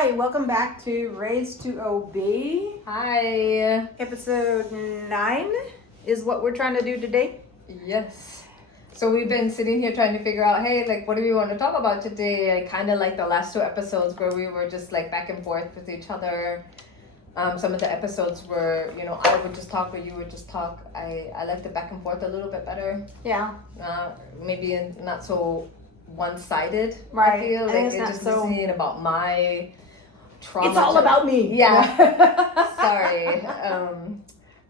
Hi, welcome back to Raised to Obey. Hi. Episode 9 is what we're trying to do today. Yes. So we've been sitting here trying to figure out, hey, like, what do we want to talk about today? I kind of like the last 2 episodes where we were just like back and forth with each other. Some of the episodes were, I would just talk or you would just talk. I like the back and forth a little bit better. Yeah. Maybe not so one-sided. Right. I feel like it's it's not just so... listening about my trauma. It's all about me. Yeah. Sorry.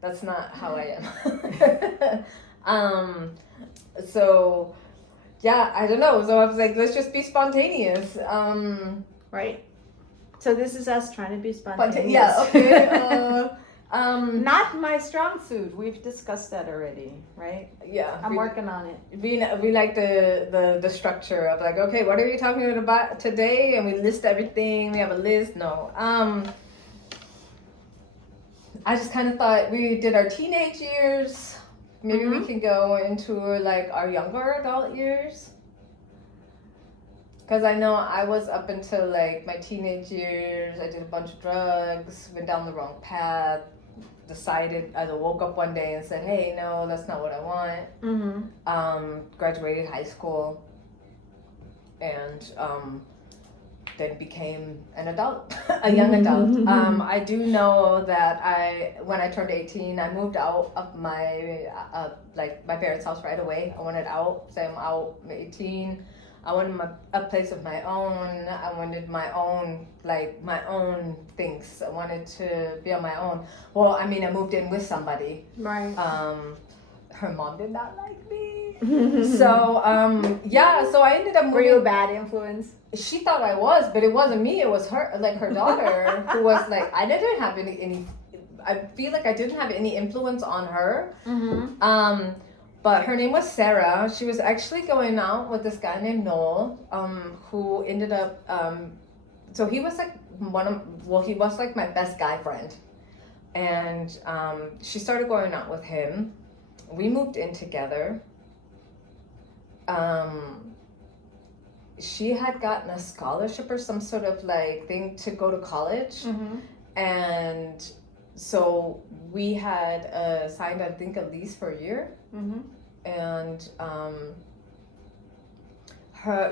That's not how I am. So yeah, I don't know. So I was like, let's just be spontaneous. Right. So this is us trying to be spontaneous. Yeah, okay. Not my strong suit. We've discussed that already, right? Yeah. I'm working on it. We like the structure of like, okay, what are we talking about today? And we list everything. We have a list. No. I just kind of thought we did our teenage years. Maybe we can go into like our younger adult years. Because I know I was up until like my teenage years. I did a bunch of drugs, went down the wrong path, decided, I woke up one day and said, hey, no, that's not what I want. Graduated high school and then became an adult, a young adult. I do know that when I turned 18, I moved out of my my parents' house right away. I wanted out, so I'm out. I'm 18. I wanted a place of my own. I wanted my own things. I wanted to be on my own. Well, I mean, I moved in with somebody. Right. Her mom did not like me. So, so I ended up moving. Were you a bad influence? She thought I was, but it wasn't me. It was her, like her daughter, who was like, I didn't have any, I feel like I didn't have any influence on her. But her name was Sarah. She was actually going out with this guy named Noel, who ended up, so he was like he was like my best guy friend. And she started going out with him. We moved in together. She had gotten a scholarship or some sort of like thing to go to college. And so we had signed, I think, a lease for a year. And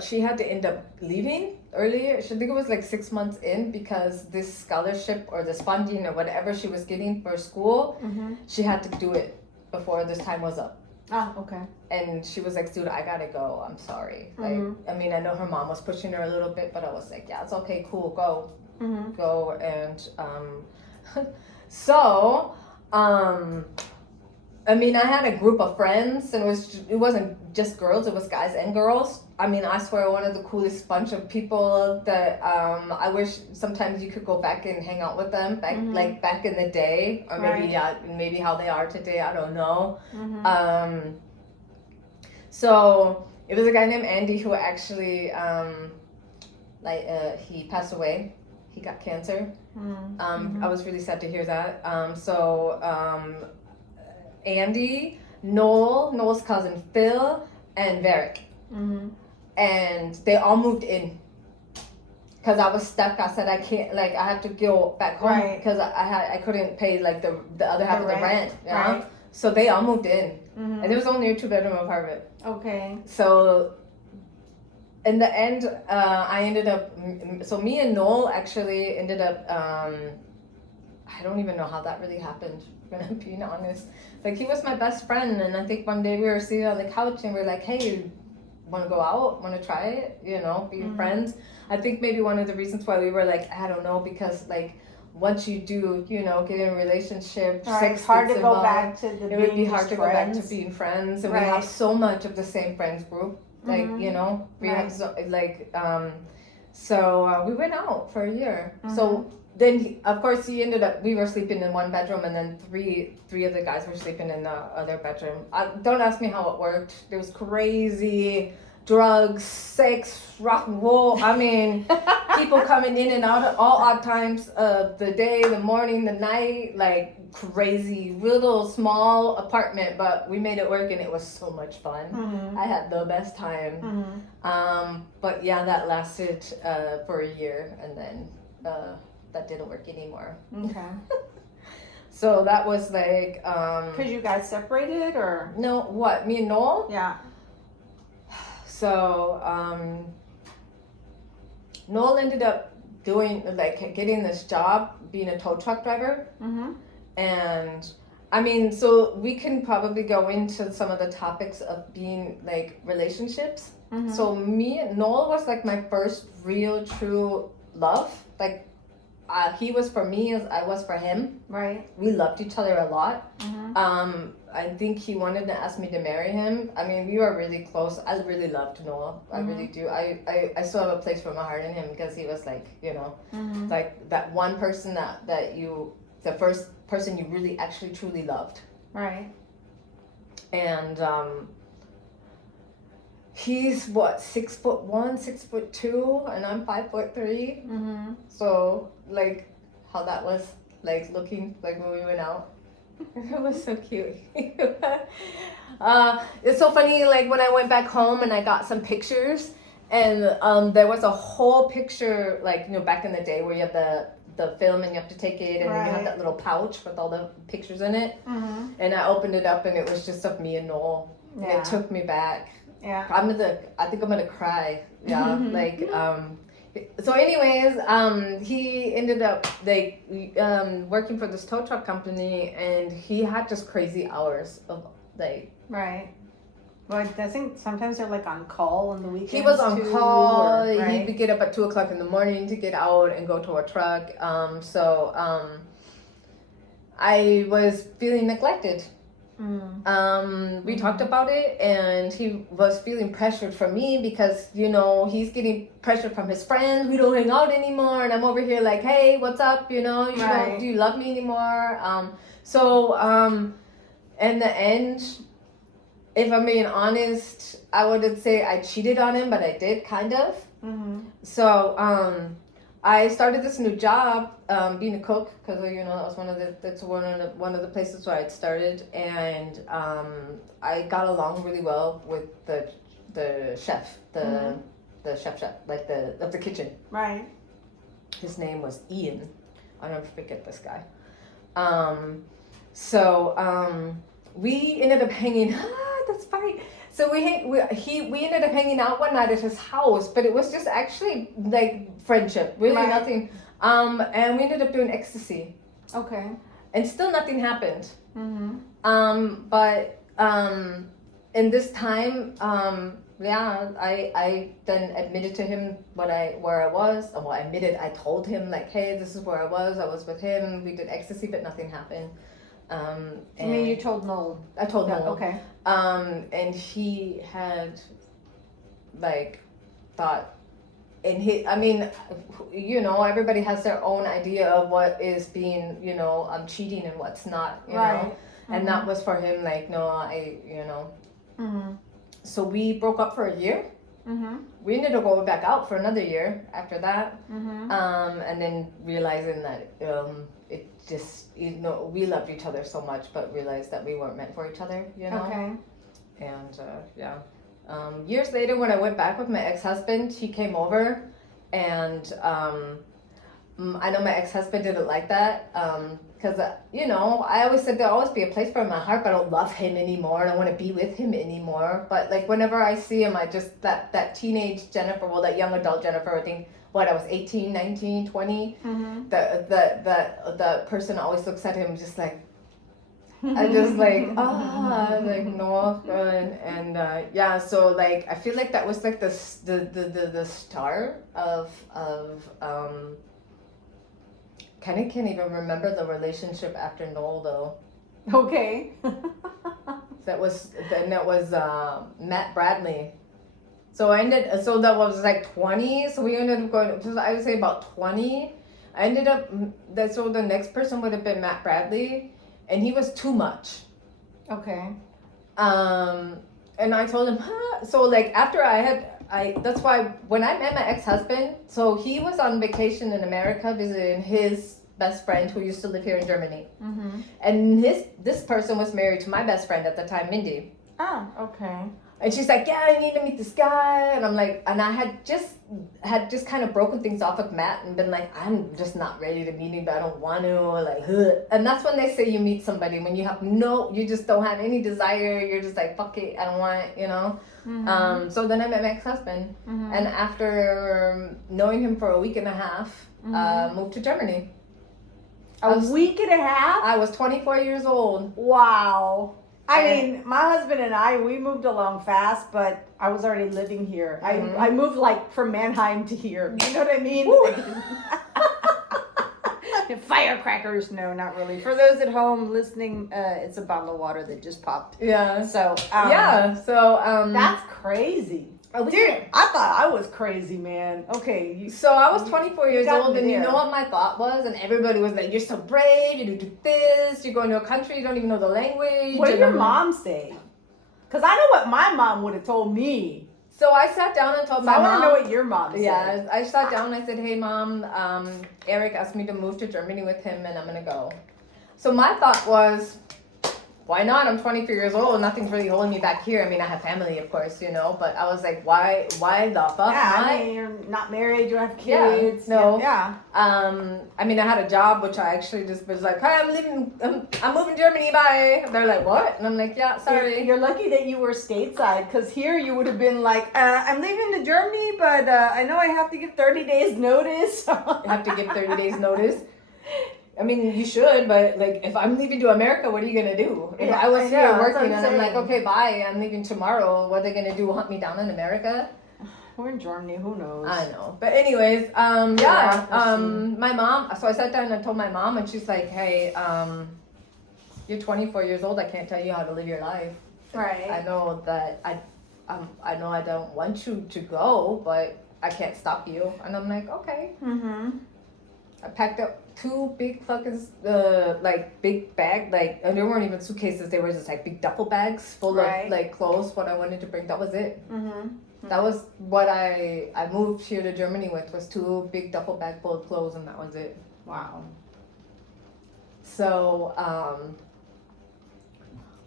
she had to end up leaving earlier. I think it was like 6 months in, because this scholarship or this funding or whatever she was getting for school, she had to do it before this time was up. Ah, okay. And she was like, dude, I gotta go. I'm sorry. Like, I mean, I know her mom was pushing her a little bit, but I was like, yeah, it's okay, cool, go. Go. And so, I mean, I had a group of friends, and it wasn't just girls, it was guys and girls. I mean, I swear, one of the coolest bunch of people that I wish sometimes you could go back and hang out with them, back in the day, or maybe maybe how they are today, I don't know. So it was a guy named Andy who actually he passed away. He got cancer. I was really sad to hear that. Andy, Noel's cousin Phil, and Varric. And they all moved in. Because I was stuck. I said, I can't, like, I have to go back home because I couldn't pay like the other half of the rent. Yeah. So they all moved in. And it was only a 2-bedroom apartment. Okay. So in the end, I ended up, so me and Noel actually ended up, I don't even know how that really happened, when I'm being honest. Like, he was my best friend, and I think one day we were sitting on the couch and we are like, hey, want to go out? Want to try it? Be friends. I think maybe one of the reasons why we were like, I don't know, because like, once you do, get in a relationship, it's hard to go back to the. It would be hard to go back to being friends, and we have so much of the same friends group. Like, we have so we went out for a year. So then, of course, we were sleeping in one bedroom, and then three of the guys were sleeping in the other bedroom. Don't ask me how it worked. It was crazy. Drugs, sex, rock and roll. I mean, people coming in and out at all odd times of the day, the morning, the night, like crazy. Little small apartment, but we made it work, and it was so much fun. I had the best time. But yeah, that lasted for a year, and then that didn't work anymore. Okay. So that was like Because you guys separated, or? no, what, me and Noel? Yeah. So Noel ended up getting this job being a tow truck driver. Mm-hmm. And I mean, so we can probably go into some of the topics of being like relationships. Mm-hmm. So me and Noel was like my first real true love. Like he was for me as I was for him. Right. We loved each other a lot. Mm-hmm. I think he wanted to ask me to marry him. I mean, we were really close. I really loved Noel. I really do. I still have a place for my heart in him because he was like, you know, Mm-hmm. like that one person that you, the first person you really actually truly loved. Right. And he's what, 6'1", 6'2", and I'm 5'3". Mm-hmm. So like how that was like looking like when we went out. It was so cute. It's so funny, like when I went back home and I got some pictures, and there was a whole picture, like, you know, back in the day where you have the film and you have to take it, and then you have Right. that little pouch with all the pictures in it. Mm-hmm. And I opened it up and it was just of me and Noel. And Yeah. it took me back. Yeah. I think I'm gonna cry. Yeah, like so anyways, he ended up like working for this tow truck company, and he had just crazy hours of like Right. Well, I think sometimes they're like on call on the weekends. he was on too, call. or- right? He would get up at 2:00 in the morning to get out and go to a truck. I was feeling neglected. Mm. We talked about it, and he was feeling pressured from me because, you know, he's getting pressure from his friends. We don't hang out anymore, and I'm over here like, hey, what's up? You know, Right. do you love me anymore? In the end, if I'm being honest, I wouldn't say I cheated on him, but I did kind of. Mm-hmm. So I started this new job, being a cook, because, you know, that was one of the places where I'd started, and I got along really well with the chef, the chef, like of the kitchen. Right. His name was Ian. I'll never forget this guy. We ended up hanging. That's right. So we ended up hanging out one night at his house, but it was just actually like friendship, really Right. nothing. And we ended up doing ecstasy, Okay. and still nothing happened. Mm-hmm. But in this time, I then admitted to him where I was. Well, I told him like, hey, this is where I was with him. We did ecstasy, but nothing happened. I mean, you told Noel. I told Yeah, Noel. okay. And he had like thought, and I mean, you know, everybody has their own idea of what is being, you know, cheating and what's not, you Right. know. And that was for him like, no, you know. Mm-hmm. So we broke up for a year. Mm-hmm. We ended up going back out for another year after that. Mm-hmm. And then realizing that it just, you know, we loved each other so much, but realized that we weren't meant for each other, you know. Okay. And years later, when I went back with my ex-husband, he came over, and I know my ex-husband didn't like that, because you know, I always said there'll always be a place for him in my heart, but I don't love him anymore. I don't want to be with him anymore. But like whenever I see him, I just that teenage Jennifer, well, that young adult Jennifer, I think I was 18, 19, 20. Mm-hmm. The person always looks at him just like. I just like like no, and so like I feel like that was like the start of kind of can't even remember the relationship after Noel though. Okay. That was Matt Bradley. So that was like 20. So we ended up going. I would say about 20. I ended up so the next person would have been Matt Bradley. And he was too much. Okay. And I told him, so like after that's why when I met my ex-husband, so he was on vacation in America visiting his best friend who used to live here in Germany. Mm-hmm. And this person was married to my best friend at the time, Mindy. Oh, okay. And she's like, yeah, I need to meet this guy. And I'm like, and I had just kind of broken things off with Matt and been like, I'm just not ready to meet him, but I don't want to, like, ugh. And that's when they say you meet somebody when you just don't have any desire. You're just like, fuck it, I don't want it, you know? Mm-hmm. So then I met my ex-husband. Mm-hmm. And after knowing him for a week and a half, moved to Germany. A week and a half? I was 24 years old. Wow. I mean, my husband and I, we moved along fast, but I was already living here. I moved like from Mannheim to here. You know what I mean? Firecrackers? No, not really. For those at home listening, it's a bottle of water that just popped. Yeah. So, that's crazy. Dude, I thought I was crazy, man. Okay. So I was 24 years old, and there. you know what my thought was? And everybody was like, you're so brave, you do this, you're going to a country, you don't even know the language. What did your mom say? Because I know what my mom would have told me. So I sat down and told my mom. I want to know what your mom said. Yeah, I sat down and I said, hey, Mom, Eric asked me to move to Germany with him, and I'm going to go. So my thought was, why not? I'm 24 years old. Nothing's really holding me back here. I mean, I have family, of course, you know, but I was like, why the fuck? Yeah, I mean, you're not married, you don't have kids. Yeah, no. Yeah. I mean, I had a job, which I actually just was like, hey, I'm moving to Germany, bye. They're like, what? And I'm like, yeah, sorry. You're lucky that you were stateside, because here you would have been like, I'm leaving to Germany, but I know I have to give 30 days notice. You have to give 30 days notice. I mean, you should, but like, if I'm leaving to America, what are you gonna do? If I was here working and I'm like, okay, bye, I'm leaving tomorrow. What are they gonna do? Hunt me down in America? We're in Germany. Who knows? I know. But anyways, my mom. So I sat down and I told my mom, and she's like, hey, you're 24 years old. I can't tell you how to live your life. Right. I know that I know I don't want you to go, but I can't stop you. And I'm like, okay. Mm-hmm. I packed up 2 big fucking big bag, and they weren't even suitcases, they were just like big duffel bags full of like clothes, what I wanted to bring. That was it. That was what I moved here to Germany with, was 2 big duffel bag full of clothes, and that was it. Wow. So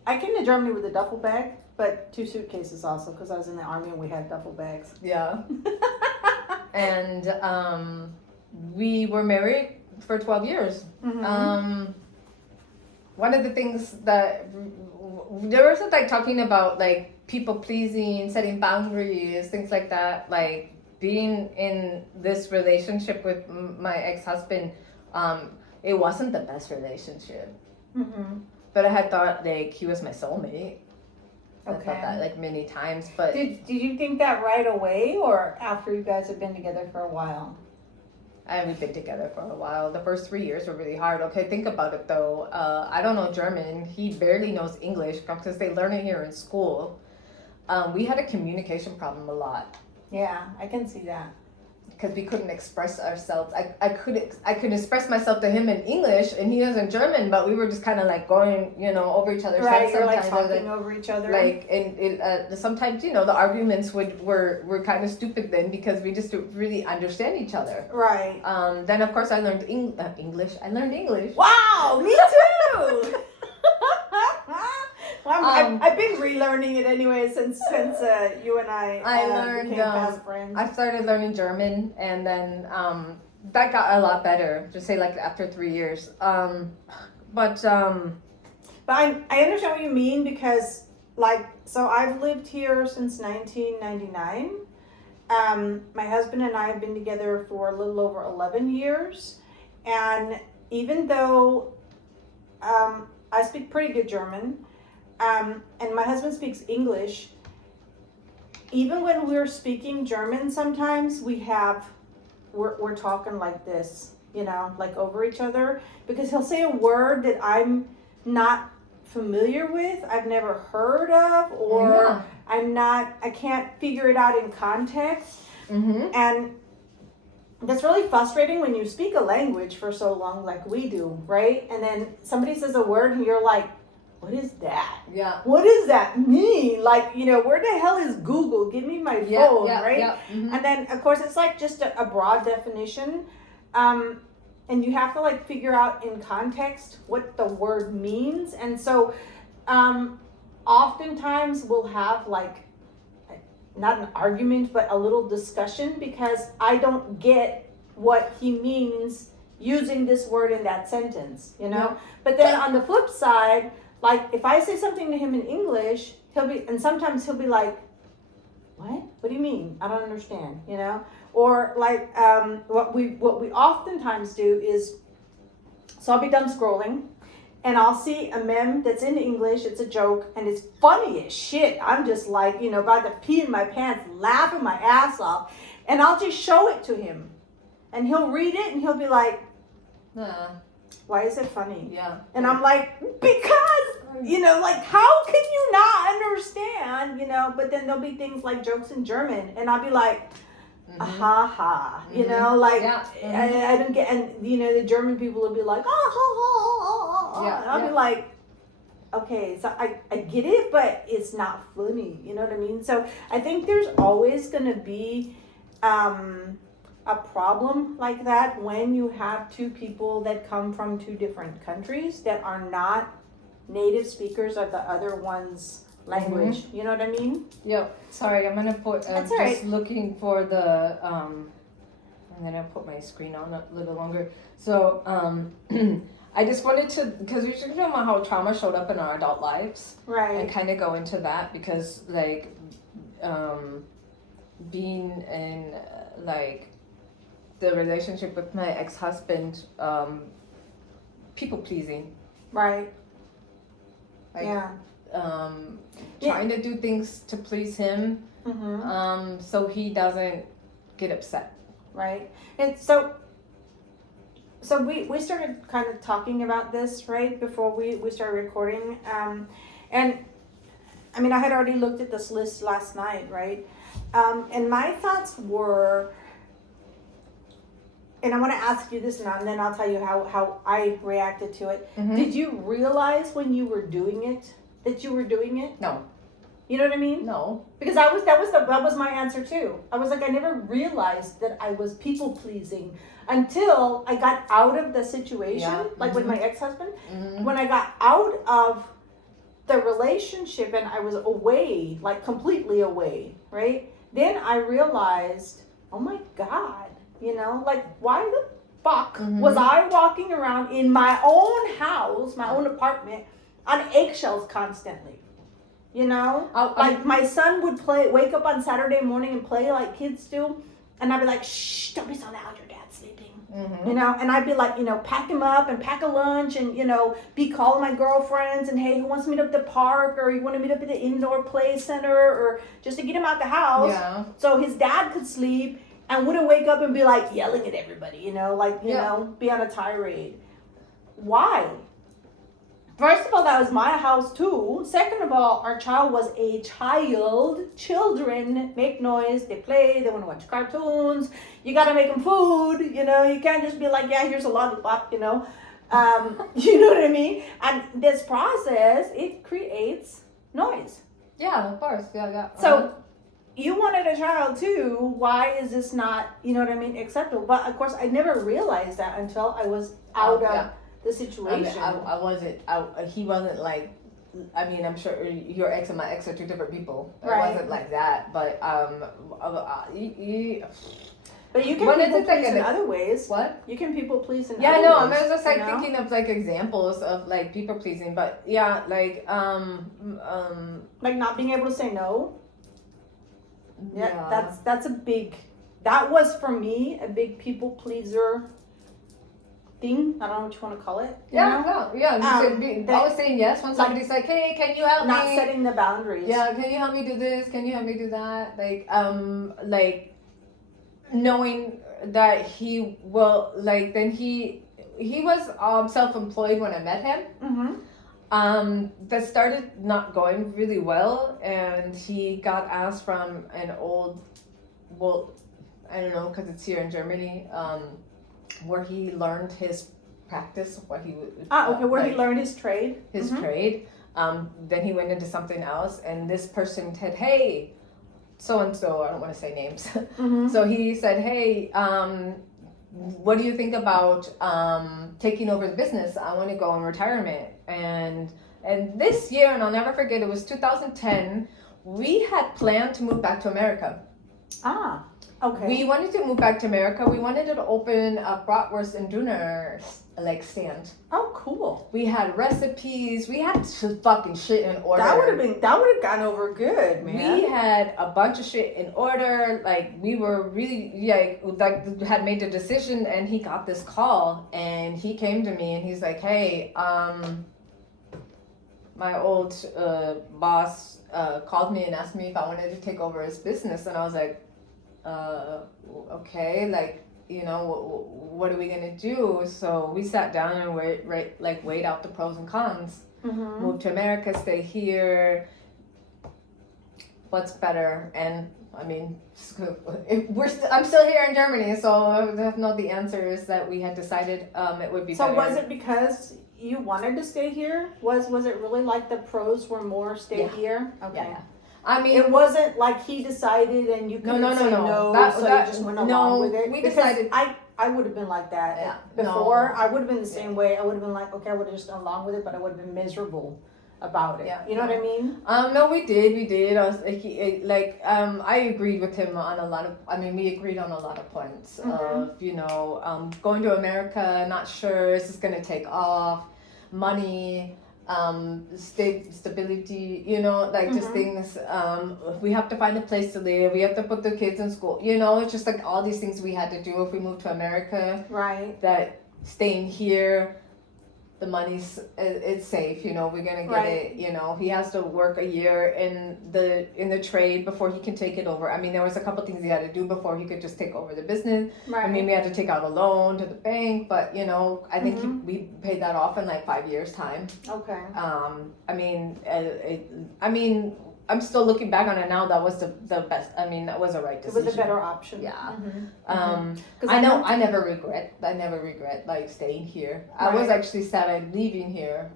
I came to Germany with a duffel bag, but 2 suitcases also, because I was in the army and we had duffel bags. Yeah. And we were married for 12 years. One of the things that there was like talking about like people pleasing, setting boundaries, things like that. Like being in this relationship with my ex-husband, it wasn't the best relationship. But I had thought like he was my soulmate. I thought that like many times. But did you think that right away, or after you guys had been together for a while? We've been together for a while. The first 3 years were really hard. Okay, think about it though. I don't know German. He barely knows English because they learn it here in school. We had a communication problem a lot. Yeah, I can see that. Because we couldn't express ourselves. I could express myself to him in English, and he was in German, but we were just kind of like going, over each other's heads. You're like talking over each other. Like, and sometimes, the arguments were kind of stupid then, because we just didn't really understand each other. Right. Then of course I learned English. I learned English. Wow, me too. I've been relearning it anyway since you and I learned became fast friends. I started learning German, and then that got a lot better. Just say like after 3 years. But I understand what you mean, because so I've lived here since 1999. My husband and I have been together for a little over 11 years, and even though I speak pretty good German, and my husband speaks English, even when we're speaking German, sometimes we're talking like this, like over each other, because he'll say a word that I'm not familiar with, I've never heard of, or I can't figure it out in context. And that's really frustrating when you speak a language for so long like we do, right? And then somebody says a word and you're like, what is that? Yeah. What does that mean? Like, where the hell is Google? Give me my phone, right? Yeah. And then, of course, it's like just a broad definition. And you have to like figure out in context what the word means. And so oftentimes we'll have like not an argument, but a little discussion, because I don't get what he means using this word in that sentence, you know? Yeah. But then on the flip side, like if I say something to him in English, and sometimes he'll be like, what do you mean? I don't understand, you know? Or like what we oftentimes do is, so I'll be done scrolling and I'll see a meme that's in English, it's a joke, and it's funny as shit. I'm just like, you know, about to pee in my pants, laughing my ass off, and I'll just show it to him. And he'll read it and he'll be like, why is it funny? Yeah. And I'm like, because, you know, like, how can you not understand, you know? But then there'll be things like jokes in German, and I'll be like, ha ha, you know, like, I don't get, and, you know, the German people will be like, Yeah, and I'll be like, okay, so I get it, but it's not funny, you know what I mean? So I think there's always going to be a problem like that when you have two people that come from two different countries that are not native speakers of the other one's language. You know what I mean? Yep. Sorry, I'm gonna put. That's just all right. looking for the. And then I'll put my screen on a little longer. So I just wanted to, because we should know how trauma showed up in our adult lives, Right. and kind of go into that, because like being in like the relationship with my ex-husband, people pleasing. Right. Like, Yeah. Trying to do things to please him, so he doesn't get upset. Right. And so we started kind of talking about this, right, before we started recording. And I mean, I had already looked at this list last night, right? And my thoughts were, and I want to ask you this now, and then I'll tell you how I reacted to it. Did you realize when you were doing it that you were doing it? No. You know what I mean? No. Because that was my answer too. I was like, I never realized that I was people pleasing until I got out of the situation, like with my ex-husband. When I got out of the relationship and I was away, like completely away, right? Then I realized, oh my God, you know, like why the fuck was I walking around in my own house, my own apartment, on eggshells constantly? You know, like my son would wake up on Saturday morning and play like kids do, and I'd be like, shh, don't be so loud, your dad's sleeping. You know, and I'd be like, you know, pack him up and pack a lunch and, you know, be calling my girlfriends and, hey, who wants to meet up at the park, or you want to meet up at the indoor play center, or just to get him out the house. Yeah. So his dad could sleep and wouldn't wake up and be like yelling at everybody, you know, like, you know, be on a tirade. Why? First of all, that was my house too. Second of all, our child was a child. Children make noise, they play, they want to watch cartoons. You got to make them food, you know. You can't just be like, yeah, here's a lollipop, you know. You know what I mean? And this process, it creates noise. Yeah, of course. Yeah. So you wanted a child too. Why is this not, you know what I mean, acceptable? But of course, I never realized that until I was out of the situation. He wasn't like, I mean, I'm sure your ex and my ex are two different people. It Right. wasn't like that, but But you can But people it's like please in other ways. what? You can people please in Yeah, other no, I ways. was just like you know? thinking of like examples of like people pleasing, but yeah, like Like not being able to say no. Yeah, that's a big. That was for me a big people pleaser thing. I don't know what you want to call it. You know? Always saying yes when somebody's like, hey, can you help Not me? setting the boundaries. Yeah, can you help me do this? Can you help me do that? Like knowing that he will, like, then he was self-employed when I met him. That started not going really well, and he got asked from an old, well, I don't know, because it's here in Germany, where he learned his practice, what he would. He learned his trade. His trade. Then he went into something else, and this person said, hey, so and so, I don't want to say names. So he said, hey, what do you think about taking over the business? I want to go on retirement. And this year, and I'll never forget, it was 2010 we had planned to move back to America. Ah, okay. We wanted to move back to America. We wanted to open a bratwurst and döner like stand. Oh, cool. We had recipes. We had fucking shit in order. That would have gone over good, man. We had a bunch of shit in order. Like we were really like had made the decision, and he got this call, and he came to me, and he's like, "Hey, my old boss called me and asked me if I wanted to take over his business," and I was like, okay, like, you know, what are we gonna do? So we sat down and weighed out the pros and cons. Mm-hmm. Move to America, stay here. What's better? And I mean, I'm still here in Germany, so I don't know. The answer is that we had decided it would be So better. was it because you wanted to stay here? Was it really like the pros were more stay here? Okay. Yeah. I mean, It wasn't like he decided and you couldn't say no, so you just went along with it. We Because decided. I would have been like that Yeah, before. no. I would have been the same way. I would have been like, okay, I would have just gone along with it, but I would have been miserable about it. Yeah, You know what I mean? No, we did. I was I agreed with him on a lot of. I mean, we agreed on a lot of points of going to America. Not sure this is gonna take off. Money, stability. Just things. We have to find a place to live. We have to put the kids in school. It's just like all these things we had to do if we moved to America. Right. That staying here. The money's it's safe, we're gonna get Right. it, he has to work a year in the trade before he can take it over. I mean, there was a couple things he had to do before he could just take over the business. Right. I mean, we had to take out a loan to the bank, but I think we paid that off in like 5 years time. Okay. I mean, I'm still looking back on it now. That was the best. I mean, that was a right It decision. was a better option. Yeah. Mm-hmm. I never regret like staying here. I was Right. actually sad at leaving here.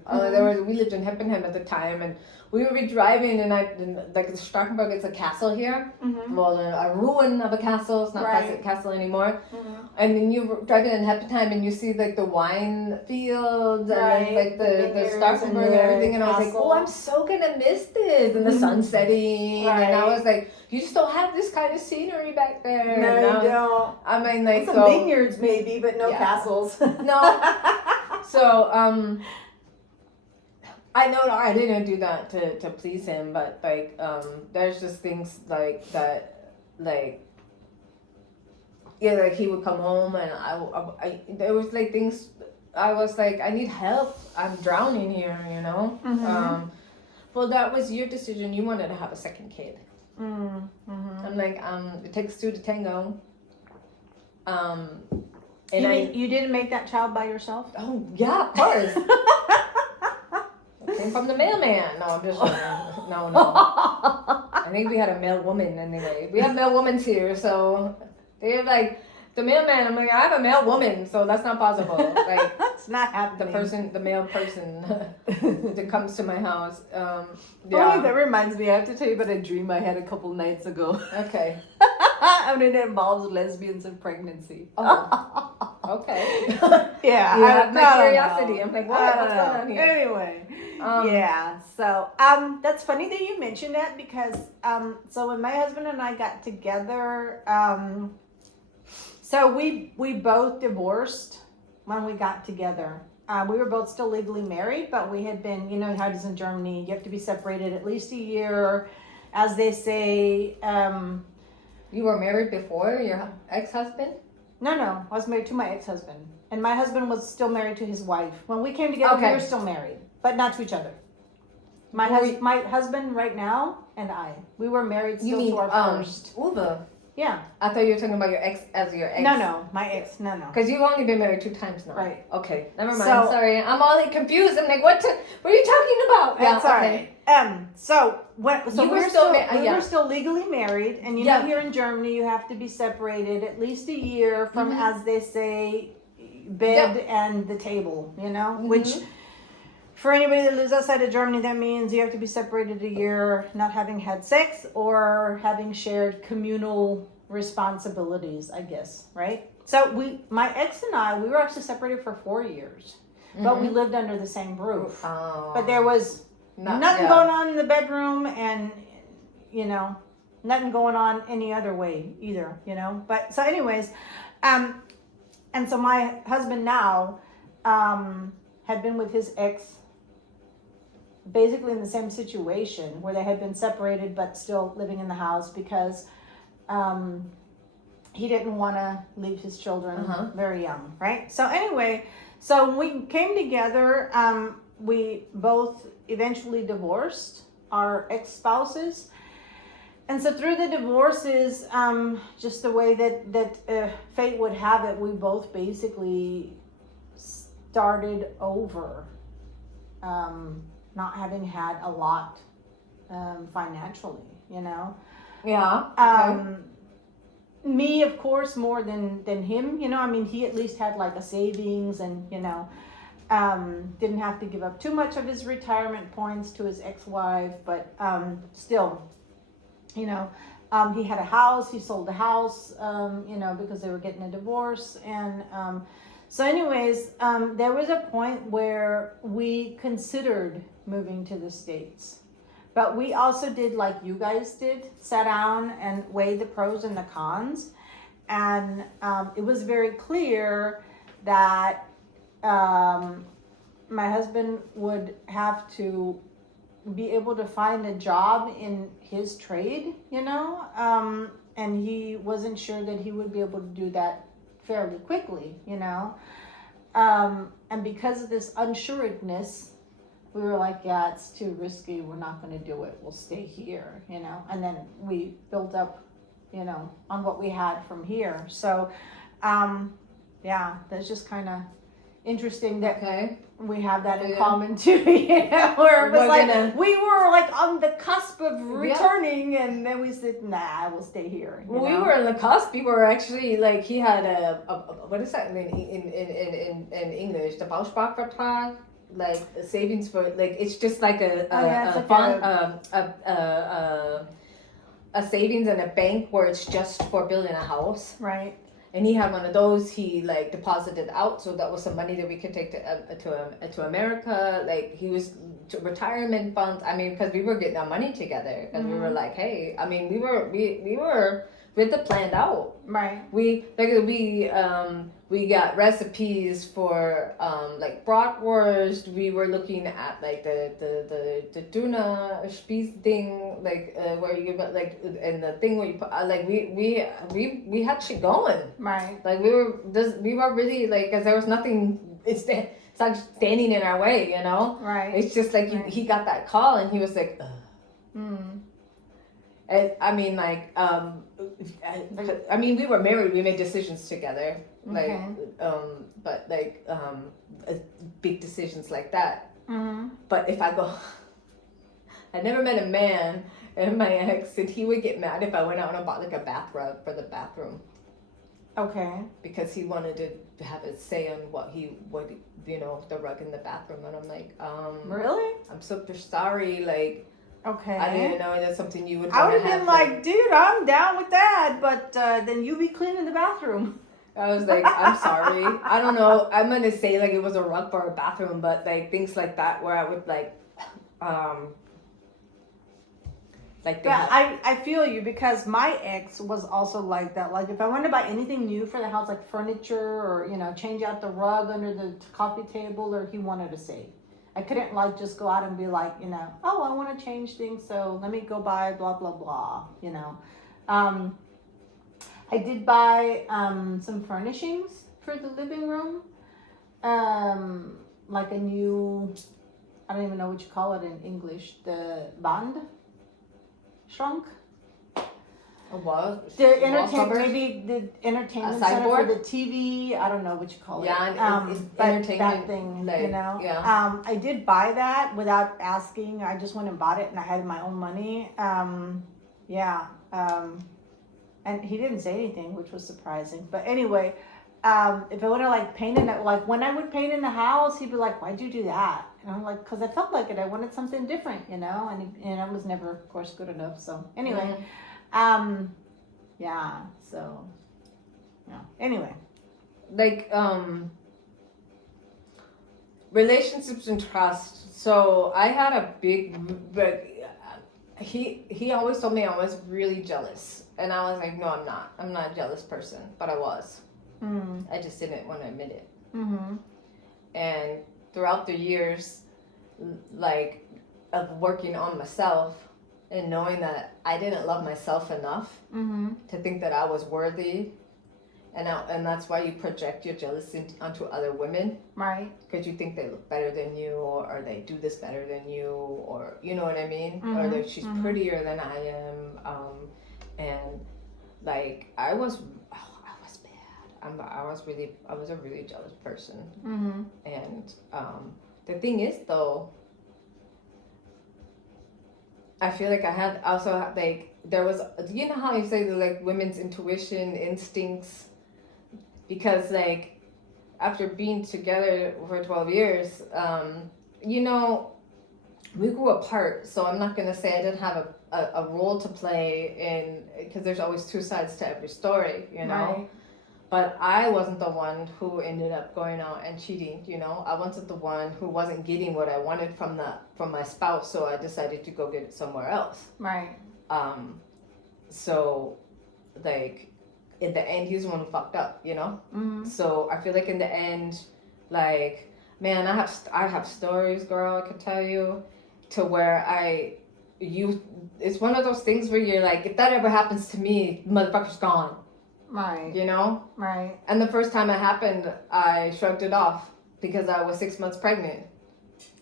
We lived in Heppenheim at the time, and we would be driving, and like Starkenburg, it's a castle here. Mm-hmm. Well, a ruin of a castle. It's not Right. a castle anymore. Mm-hmm. And then you driving in Heppenheim, and you see like the wine fields and Right. like the vineyards Starkenburg and the everything. And I was like, castle. oh, I'm so gonna miss this. And the sun setting. And I Right. was like, you just don't have this kind of scenery back there. No, And you don't. I mean, like, Some so vineyards maybe, but no Yeah. castles. no. So I know I didn't do that to please him, but like there's just things like that, like like he would come home and I there was like things I was like, I need help, I'm drowning here, Mhm. well, that was your decision. You wanted to have a second kid. Mm-hmm. I'm like, it takes two to tango. And You didn't make that child by yourself? oh yeah, of course. It came from the mailman. No, I'm just no. I think we had a male woman anyway. We have male women here, so they're like the mailman. I'm like, I have a male woman, so that's not possible. Like It's not happening. the male person that comes to my house. Oh, Yeah. that reminds me. I have to tell you about a dream I had a couple nights ago. Okay. I mean, it involves lesbians and pregnancy. Oh. Okay. Yeah. You I- have my no, no, curiosity. no. I'm like, I what? don't What's going know. on here? Anyway. Yeah. So that's funny that you mentioned that because so when my husband and I got together, so we both divorced when we got together. We were both still legally married, but we had been, how it is in Germany, you have to be separated at least a year, as they say. You were married before your ex-husband? No, I was married to my ex-husband, and my husband was still married to his wife. When we came together, we Okay. were still married, but not to each other. My husband right now and we were married still You mean to our first. Uwe? Yeah. I thought you were talking about your ex as your ex. No, my ex. No. Because you've only been married 2 times now. Right. Okay, never mind. So- Sorry, I'm all like confused. I'm like, what are you talking about? That's all okay. right. So You we were were still still yeah. were still legally married, and Yeah. here in Germany you have to be separated at least a year from, Mhm. as they say, bed and the table. Which. For anybody that lives outside of Germany, that means you have to be separated a year, not having had sex or having shared communal responsibilities, I guess, right? So my ex and I, we were actually separated for 4 years, but we lived under the same roof. Oh. But there was nothing going on in the bedroom, and you know, nothing going on any other way either, you know. But so anyways, and so my husband now had been with his ex basically in the same situation where they had been separated but still living in the house because he didn't want to leave his children very young, right? So anyway, so when we came together, we both eventually divorced our ex-spouses. And so through the divorces, just the way that fate would have it, we both basically started over, not having had a lot financially, you know. Yeah. Okay. Me, of course, more than him, you know. I mean, he at least had like a savings and, you know, didn't have to give up too much of his retirement points to his ex-wife, but still, you know, he had a house, he sold the house, you know, because they were getting a divorce. And so anyways, there was a point where we considered moving to the States. But we also did like you guys did, sat down and weighed the pros and the cons. And it was very clear that my husband would have to be able to find a job in his trade, you know, and he wasn't sure that he would be able to do that fairly quickly, you know. And because of this unsuredness, we were like, yeah, it's too risky. We're not going to do it. We'll stay here, you know. And then we built up, you know, on what we had from here. So, yeah, that's just kind of interesting that we have that in common too. You know, where it was like we were like on the cusp of returning, and then we said, nah, we'll stay here. Well, we were on the cusp. We were actually like he had a what is that in English? The Bausparvertrag. Like a savings for like it's just like a fund a savings in a bank where it's just for building a house, right? And he had one of those. He like deposited out, so that was some money that we could take to America. Like he was retirement funds. I mean, because we were getting our money together, because we were like, hey, I mean, we were with the planned out. Right. We got recipes for like bratwurst. We were looking at like the tuna spieß thing, like where you like and the thing where you put like we had shit going. Right. Like we were really like, because there was nothing. It's like standing in our way, you know. Right. It's just like he got that call and he was like. And I mean, like, I mean, we were married. We made decisions together, like, but like, big decisions like that. Mm-hmm. But if I go, I never met a man, and my ex, and he would get mad if I went out and bought like a bath rug for the bathroom. Okay. Because he wanted to have a say on what you know, the rug in the bathroom, and I'm like, really? I'm super sorry, like. Okay. I didn't know that's something you would. I would have been like, dude, I'm down with that, but then you be cleaning the bathroom. I was like, I'm sorry. I don't know. I'm gonna say like it was a rug for a bathroom, but like things like that where I would like, Yeah, I feel you, because my ex was also like that. Like if I wanted to buy anything new for the house, like furniture or, you know, change out the rug under the coffee table, or he wanted to save. I couldn't like just go out and be like, you know, oh, I want to change things, so let me go buy blah, blah, blah, you know. I did buy some furnishings for the living room. Like a new, I don't even know what you call it in English, the Wand shrunk. The entertainment center for the TV. I don't know what you call it. Yeah, but entertainment, that thing, like, you know. Yeah. I did buy that without asking. I just went and bought it, and I had my own money. Yeah. And he didn't say anything, which was surprising. But anyway, if I would have like painted it, like when I would paint in the house, he'd be like, "Why'd you do that?" And I'm like, "Cause I felt like it. I wanted something different, you know." And I was never, of course, good enough. So anyway. Mm-hmm. Yeah, so, yeah, anyway. Like, relationships and trust. So I had a big, he always told me I was really jealous, and I was like, no, I'm not. I'm not a jealous person, but I was. I just didn't want to admit it. And throughout the years, like, of working on myself and knowing that I didn't love myself enough to think that I was worthy, and that's why you project your jealousy onto other women, Right. because you think they look better than you, or they do this better than you, or you know what I mean, or like she's prettier than I am, and like I was bad. I was a really jealous person, and the thing is though, I feel like I had also like there was, you know how you say the, like, women's intuition, instincts, because like after being together for 12 years, you know, we grew apart, so I'm not gonna say I didn't have a role to play in, because there's always two sides to every story, you know. Right. But I wasn't the one who ended up going out and cheating, you know. I wasn't the one who wasn't getting what I wanted from my spouse, so I decided to go get it somewhere else. Right. So, like, in the end, he's the one who fucked up, you know. So I feel like in the end, like, man, I have stories, girl, I could tell you, to where it's one of those things where you're like, if that ever happens to me, motherfucker's gone. Right. You know? Right. And the first time it happened, I shrugged it off because I was 6 months pregnant.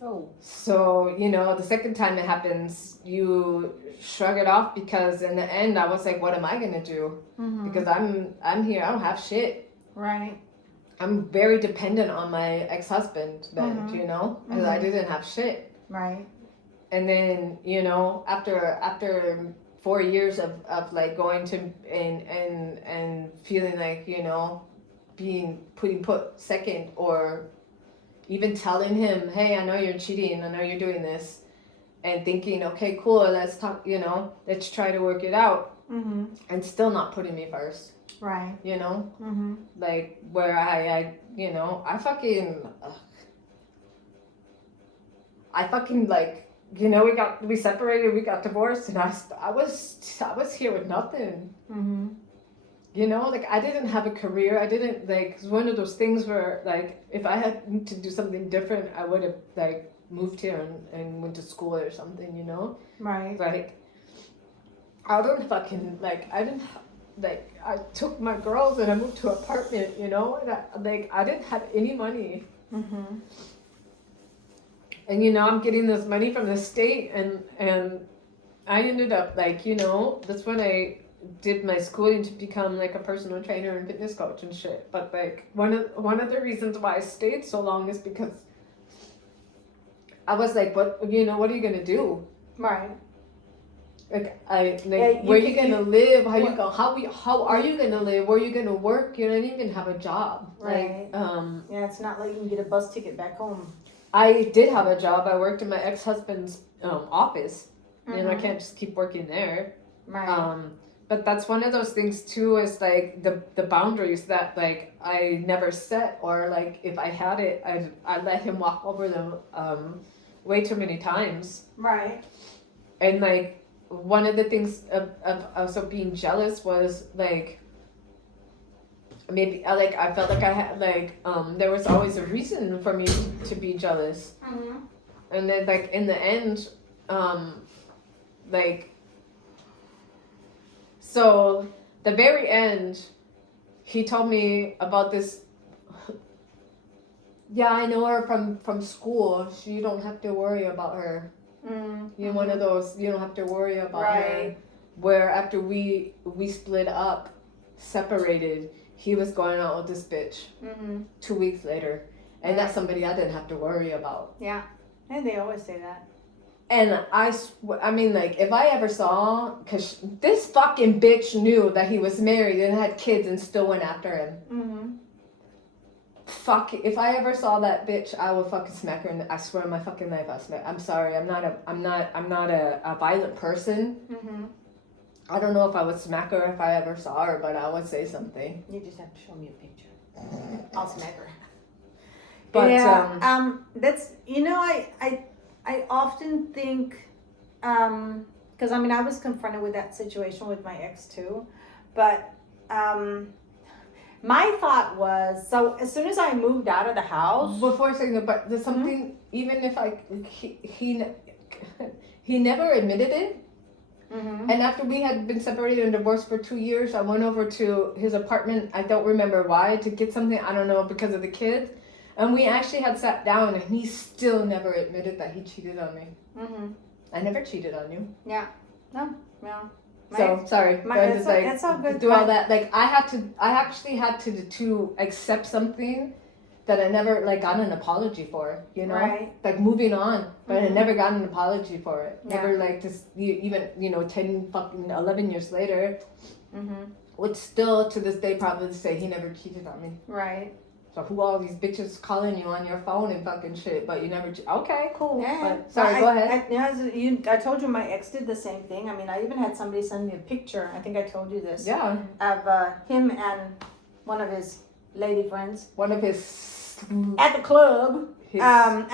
Oh. So, you know, the second time it happens, you shrug it off, because in the end, I was like, what am I going to do? Because I'm here, I don't have shit. Right. I'm very dependent on my ex-husband then, you know? Because I didn't have shit. Right. And then, you know, after 4 years of like going to and feeling like, you know, putting put second, or even telling him, hey, I know you're cheating, I know you're doing this, and thinking, okay, cool, let's talk, you know, let's try to work it out, and still not putting me first. Right. You know, like where I you know, I fucking like, you know, we separated, we got divorced, and I was here with nothing. You know, like I didn't have a career. I didn't, like, it's one of those things where, like, if I had to do something different, I would have like moved here and went to school or something. You know, Right. like I don't fucking I didn't. Like, I took my girls and I moved to an apartment, you know, and I didn't have any money. And, you know, I'm getting this money from the state, and I ended up, like, you know, that's when I did my schooling to become, like, a personal trainer and fitness coach and shit. But, like, one of the reasons why I stayed so long is because I was like, what are you gonna do? Right. Where you gonna live? How are you gonna live? Where are you gonna work? You don't even have a job. Right. Yeah, it's not like you can get a bus ticket back home. I did have a job. I worked in my ex-husband's office. You know, I can't just keep working there. Right. But that's one of those things too, is like the boundaries that like I never set, or like if I had it, I let him walk over them way too many times. Right. And like, one of the things of also being jealous was like, maybe I felt like I had there was always a reason for me to be jealous. And then like in the end, so the very end, he told me about this. Yeah, I know her from school. You don't have to worry about her. You're one of those, you don't have to worry about her. Where after we split up, separated, he was going out with this bitch 2 weeks later. And that's somebody I didn't have to worry about. Yeah. And they always say that. And I mean, like, if I ever saw, because this fucking bitch knew that he was married and had kids and still went after him. Fuck, if I ever saw that bitch, I would fucking smack her, and I swear on my fucking life I'll smack. I'm sorry, I'm not a violent person. I don't know if I would smack her if I ever saw her, but I would say something. You just have to show me a picture. I'll smack her. But that's, you know, I often think, because I mean, I was confronted with that situation with my ex too, but my thought was, so as soon as I moved out of the house, Before I say that, but there's something, even if he never admitted it. Mhm. And after we had been separated and divorced for 2 years, I went over to his apartment. I don't remember why, to get something. I don't know, because of the kids. And we actually had sat down, and he still never admitted that he cheated on me. Mhm. I never cheated on you. Yeah. So sorry, but I'm just like, it's all good. do all that. Like I actually had to accept something that I never like got an apology for. You know, Right. like moving on, but I Mhm. never got an apology for it. Yeah. Never like just even 11 years later, Mhm. would still to this day probably say he never cheated on me. Right. So who all these bitches calling you on your phone and fucking shit, but you never. Okay, cool. Yeah. But sorry, go ahead. I told you my ex did the same thing. I mean, I even had somebody send me a picture. I think I told you this. Yeah, Of him and one of his lady friends one of his. at the club. his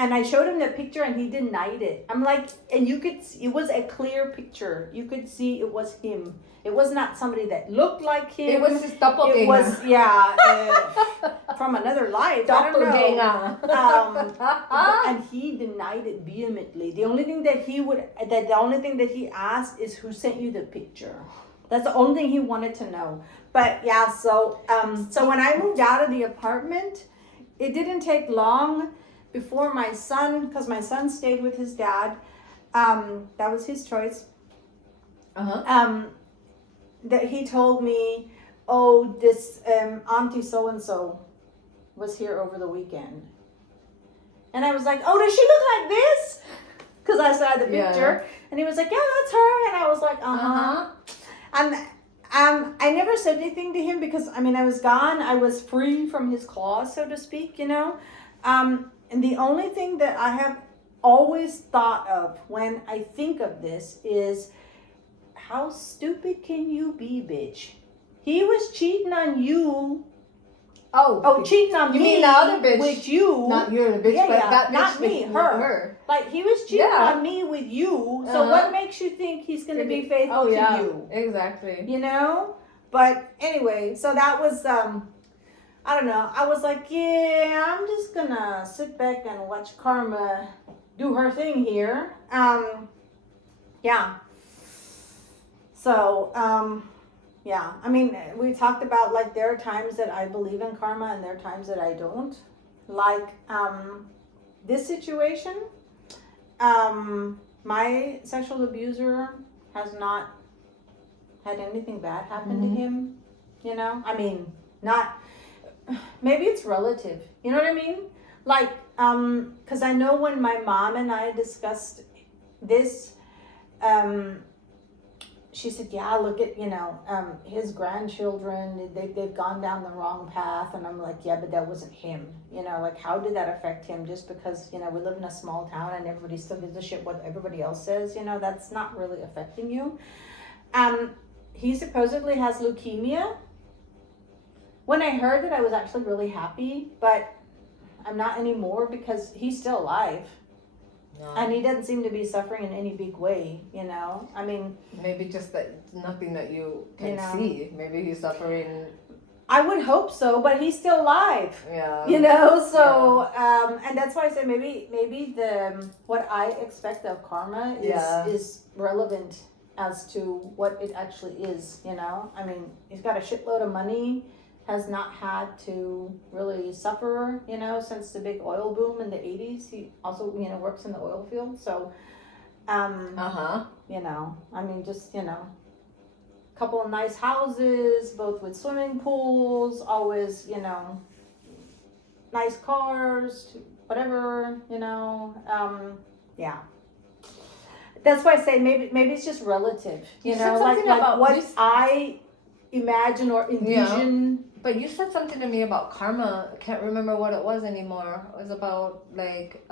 And I showed him the picture and he denied it. I'm like, and you could see, it was a clear picture. You could see it was him. It was not somebody that looked like him. it was his doppelganger. It was, from another life. I don't know. Doppelganger. And he denied it vehemently. The only thing that he asked is who sent you the picture. That's the only thing he wanted to know. But yeah, so when I moved out of the apartment, it didn't take long before my son, because my son stayed with his dad, that was his choice. That he told me, oh, this auntie so and so was here over the weekend, and I was like, oh, does she look like this? Because I saw the picture, and he was like, yeah, that's her, and I was like, and I never said anything to him because I mean I was gone, I was free from his claws, so to speak, and the only thing that I have always thought of when I think of this is, how stupid can you be, bitch? He was cheating on you. Oh, cheating on You me. mean the other bitch? With you. Not you're the bitch, Yeah, but yeah, that bitch not me, with her. Like, he was cheating Yeah. on me with you. So Uh-huh. what makes you think he's going to be faithful to you? Exactly. You know? But anyway, so that was, I don't know. I was like, yeah, I'm just going to sit back and watch Karma do her thing here. Yeah. So, yeah, I mean, we talked about, like, there are times that I believe in karma and there are times that I don't. Like, this situation, my sexual abuser has not had anything bad happen to him, I mean, not, maybe it's relative, you know what I mean? Like, because I know when my mom and I discussed this, she said, yeah, look at, his grandchildren, they've gone down the wrong path. And I'm like, yeah, but that wasn't him. Like, how did that affect him? Just because, we live in a small town and everybody still gives a shit what everybody else says, that's not really affecting you. He supposedly has leukemia. When I heard that, I was actually really happy, but I'm not anymore because he's still alive. No. And he doesn't seem to be suffering in any big way, I mean, Maybe just that it's nothing that you can You know. see. Maybe he's suffering. I would hope so, but he's still alive, Yeah. so, and that's why I said maybe the, what I expect of karma is relevant as to what it actually is, I mean, he's got a shitload of money, has not had to really suffer, since the big oil boom in the 80s. He also, works in the oil field. So, I mean, just, couple of nice houses, both with swimming pools, always, nice cars, whatever, yeah. That's why I say maybe it's just relative, You said something like about what this- I imagine or envision. But you said something to me about karma. I can't remember what it was anymore. It was about like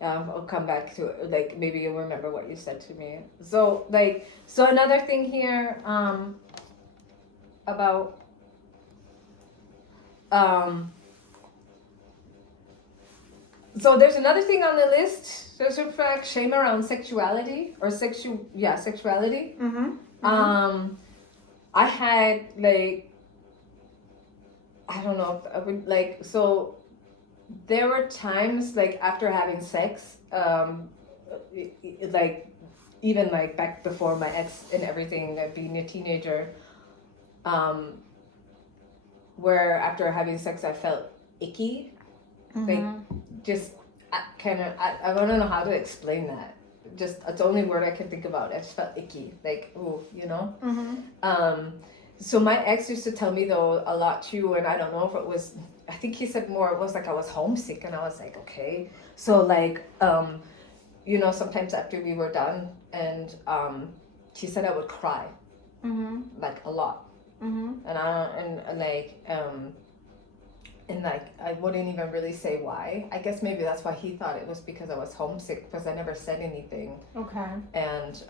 I'll come back to it. Like maybe you'll remember what you said to me. So another thing here about So there's another thing on the list. There's in fact shame around sexuality or sexuality. I had like, I don't know, I would like, so there were times like after having sex, like even like back before my ex and everything, being a teenager, where after having sex I felt icky, like just I don't know how to explain that. Just it's the only word I can think about. I just felt icky, like ooh, you know. So my ex used to tell me though a lot too, and I don't know if it was. I think he said more. It was like I was homesick, and I was like, okay. So like, you know, sometimes after we were done, and he said I would cry, like a lot, and I wouldn't even really say why. I guess maybe that's why he thought it was because I was homesick, because I never said anything. Okay. And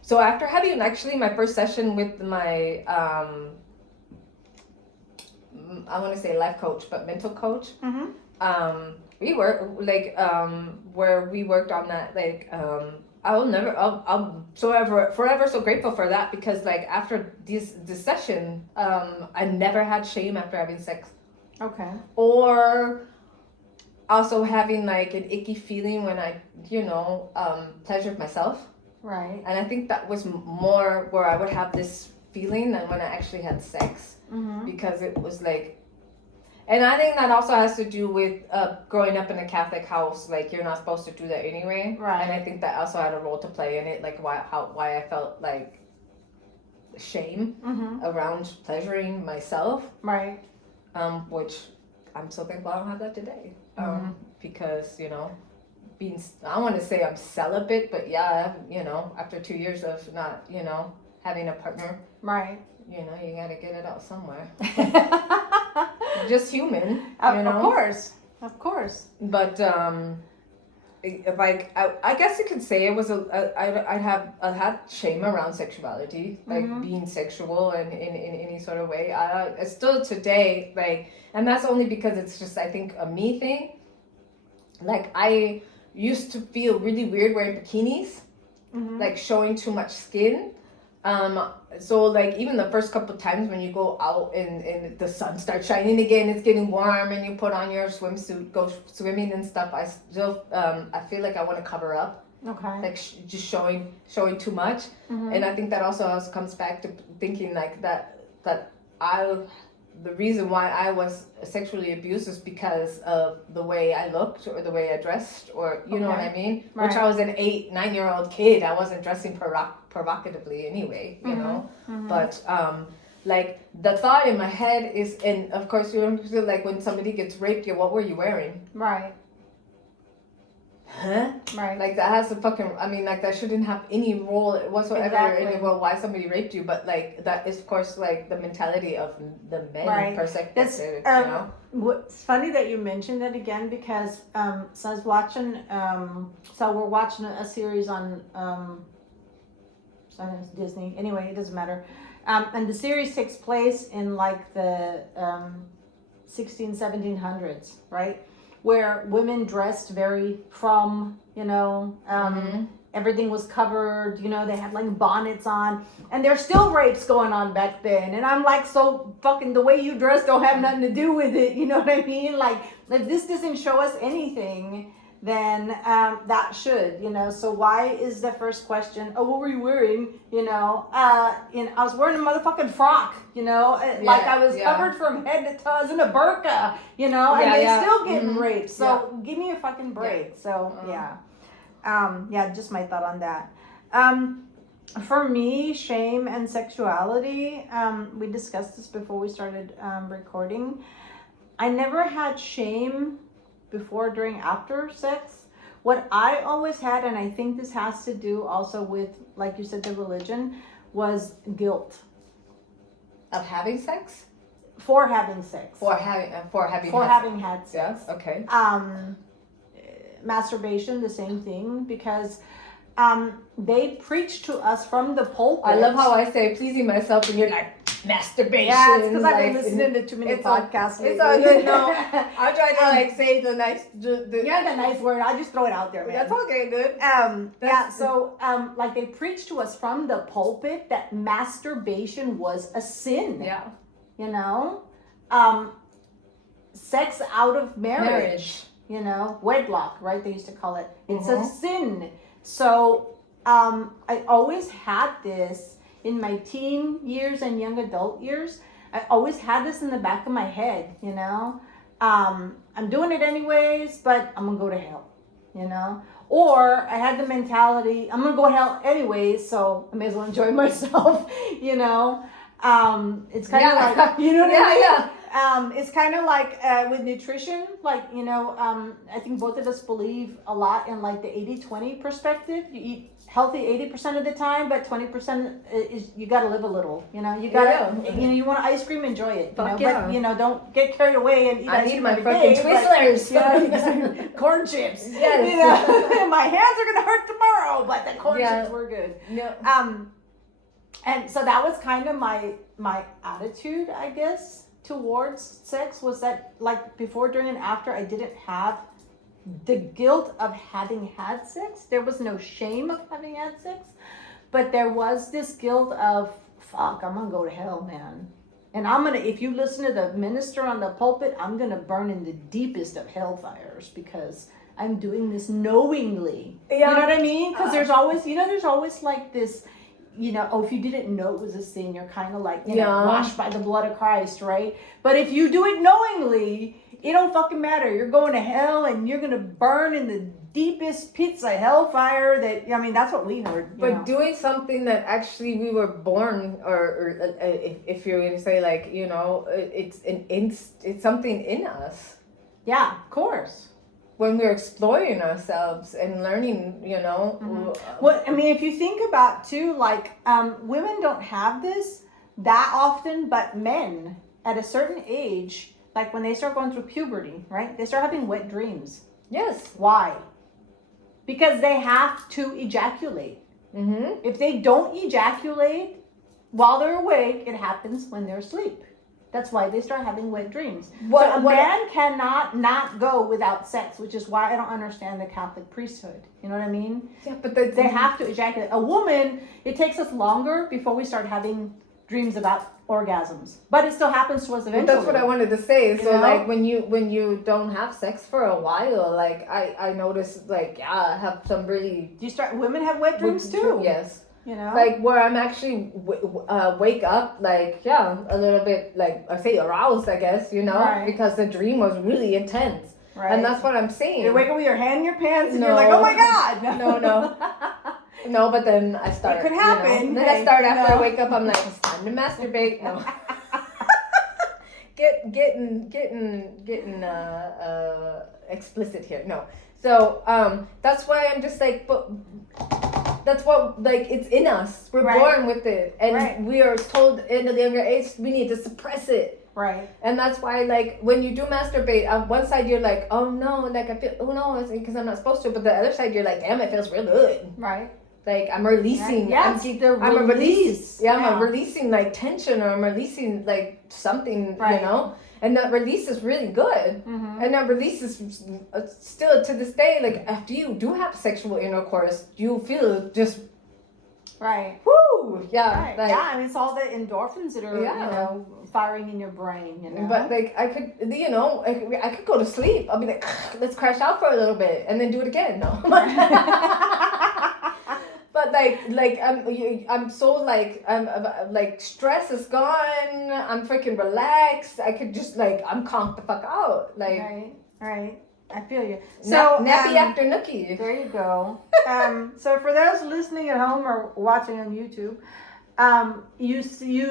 so after having actually my first session with my I want to say life coach, but mental coach. We were like where we worked on that. Like I'm forever so grateful for that, because like after this session, I never had shame after having sex. Okay. Or also having like an icky feeling when I, pleasured myself. Right. And I think that was more where I would have this feeling than when I actually had sex. Because it was like, and I think that also has to do with growing up in a Catholic house. Like you're not supposed to do that anyway, right? And I think that also had a role to play in it, like why I felt like shame around pleasuring myself, right? Which I'm so thankful I don't have that today, because I want to say I'm celibate, but yeah, after 2 years of not having a partner, right? You gotta get it out somewhere. Just human, Of course. But like I guess you could say it was I had shame around sexuality, like being sexual and in any sort of way. I still today, like, and that's only because it's just I think a me thing. Like I used to feel really weird wearing bikinis, like showing too much skin. So like even the first couple of times when you go out and the sun starts shining again, it's getting warm, and you put on your swimsuit, go swimming and stuff, I still I feel like I want to cover up, like just showing too much. And I think that also comes back to thinking like that the reason why I was sexually abused is because of the way I looked or the way I dressed, or you know what I mean? Right. Which I was an 8-9-year-old kid. I wasn't dressing provocatively anyway, you know? But like the thought in my head is, and of course you don't feel like when somebody gets raped, what were you wearing? Right. Huh? Right. Like that has a fucking, I mean, like that shouldn't have any role whatsoever in the world why somebody raped you, but like that is of course like the mentality of the men perspective. That's It's funny that you mentioned that again, because so I was watching so we're watching a series on sometimes Disney. Anyway, it doesn't matter. And the series takes place in like the 1700s, right? Where women dressed very everything was covered, they had like bonnets on, and there's still rapes going on back then. And I'm like, so fucking the way you dress don't have nothing to do with it, you know what I mean? Like if this doesn't show us anything, then that should, so why is the first question, oh, what were you wearing? I was wearing a motherfucking frock, like I was covered from head to toe. I was in a burqa, and they still getting raped. So give me a fucking break. So just my thought on that. For me, shame and sexuality, we discussed this before we started recording. I never had shame before, during, after sex. What I always had, and I think this has to do also with, like you said, the religion, was guilt. Of having sex? For having sex. For having had sex. Yeah, okay. Masturbation, the same thing, because they preach to us from the pulpit. I love how I say pleasing myself and you're like masturbation. Yeah, it's because I've been like, listening to too many it's all- podcasts lately. It's all good. No, I'll try to like say the nice. Yeah, the nice word. I'll just throw it out there, man. That's okay. Good. Yeah, so like they preached to us from the pulpit that masturbation was a sin. Yeah. You know, sex out of marriage. You know, wedlock, right? They used to call it. It's a sin. So I always had this in my teen years and young adult years. I always had this in the back of my head. You know, I'm doing it anyways, but I'm gonna go to hell. You know. Or I had the mentality, I'm gonna go to hell anyways, so I may as well enjoy myself, you know. It's kind of like, you know what I mean? Yeah. It's kind of like with nutrition, like, you know, I think both of us believe a lot in like the 80-20 perspective. You eat healthy 80% of the time, but 20% is you got to live a little, you know. You got to, you know, you want ice cream, enjoy it, you know, but you know, don't get carried away and eat I ice need cream my every fucking day, Twizzlers. Yeah, corn chips. Yes. You know, my hands are gonna hurt tomorrow, but the corn Yeah. chips were good. No. And so that was kind of my attitude, I guess, towards sex, was that like before, during, and after, I didn't have the guilt of having had sex. There was no shame of having had sex, but there was this guilt of, fuck, I'm gonna go to hell, man. And I'm gonna, if you listen to the minister on the pulpit, I'm gonna burn in the deepest of hellfires because I'm doing this knowingly. Yeah. You know what I mean? Because there's always, you know, there's always like this, you know, oh, if you didn't know it was a sin, you're kind of like, you know, washed by the blood of Christ, right? But if you do it knowingly, it don't fucking matter. You're going to hell and you're gonna burn in the deepest pits of hellfire. That, I mean, that's what we heard. You But know? doing something that actually we were born, or if you're going to say like, you know, it's something in us. Yeah, of course. When we're exploring ourselves and learning, you know. Well, I mean, if you think about too, like women don't have this that often, but men at a certain age, like when they start going through puberty, right? They start having wet dreams. Yes. Why? Because they have to ejaculate. Mm-hmm. If they don't ejaculate while they're awake, it happens when they're asleep. That's why they start having wet dreams. So a man cannot not go without sex, which is why I don't understand the Catholic priesthood. You know what I mean? Yeah, but They have to ejaculate. A woman, it takes us longer before we start having dreams about orgasms, but it still happens to us eventually. That's what I wanted to say. So You know? like when you don't have sex for a while, like I noticed, like, yeah, I have some really Women have wet dreams too. Yes. You know, like where I'm actually wake up, like, yeah, a little bit, like, I say aroused, I guess, you know, Right. because the dream was really intense. right? And that's what I'm saying. You wake up with your hand in your pants and No. you're like, oh my god. No. No, but then I start. It could you happen. know? Then Hey, I start after no. I wake up. I'm like, it's time to masturbate. No. getting explicit here. No. So that's why I'm just like, but that's what, like, it's in us. We're Right. born with it, and Right. we are told in the younger age we need to suppress it. Right. And that's why, like, when you do masturbate, on one side you're like, oh no, like I feel, oh no, it's because I'm not supposed to. But the other side you're like, damn, it feels real good. Right. Like I'm releasing. Yeah, I'm, it's the I'm a release. Yeah, I'm Yeah. releasing like tension, or I'm releasing like something, Right. you know. And that release is really good. Mm-hmm. And that release is still to this day, like after you do have sexual intercourse, you feel just Right. whoo, yeah, Right. like, Yeah, I mean, it's all the endorphins that are, Yeah. you know, firing in your brain, you know. But like I could, you know, I could go to sleep. I'll be like, let's crash out for a little bit and then do it again. No. But like I'm so like I'm like stress is gone. I'm freaking relaxed. I could just like I'm conked the fuck out. Like Right. I feel you. so nappy after nookie. There you go. So for those listening at home or watching on YouTube, you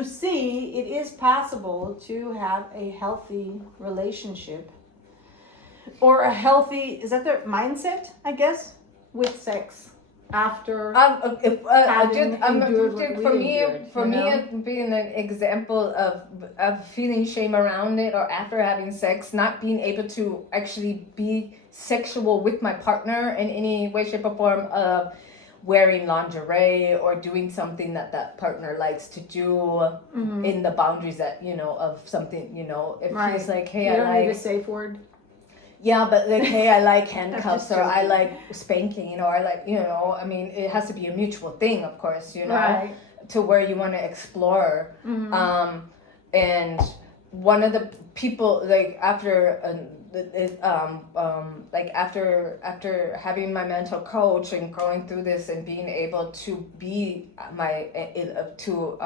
see it is possible to have a healthy relationship or a healthy, is that the mindset, I guess, with sex after having endured what we endured, for you me, know? being an example of feeling shame around it, or after having sex, not being able to actually be sexual with my partner in any way, shape, or form, wearing lingerie or doing something that that partner likes to do in the boundaries that, you know, of something, you know, if Right. he's like, hey, You I don't need a like, safe word. yeah, but like, hey, I like handcuffs, just or I joking. like spanking, or I like, you know, I mean, it has to be a mutual thing, of course, you know, Right. to where you want to explore. And one of the people, like after like after having my mental coach and going through this and being able to be to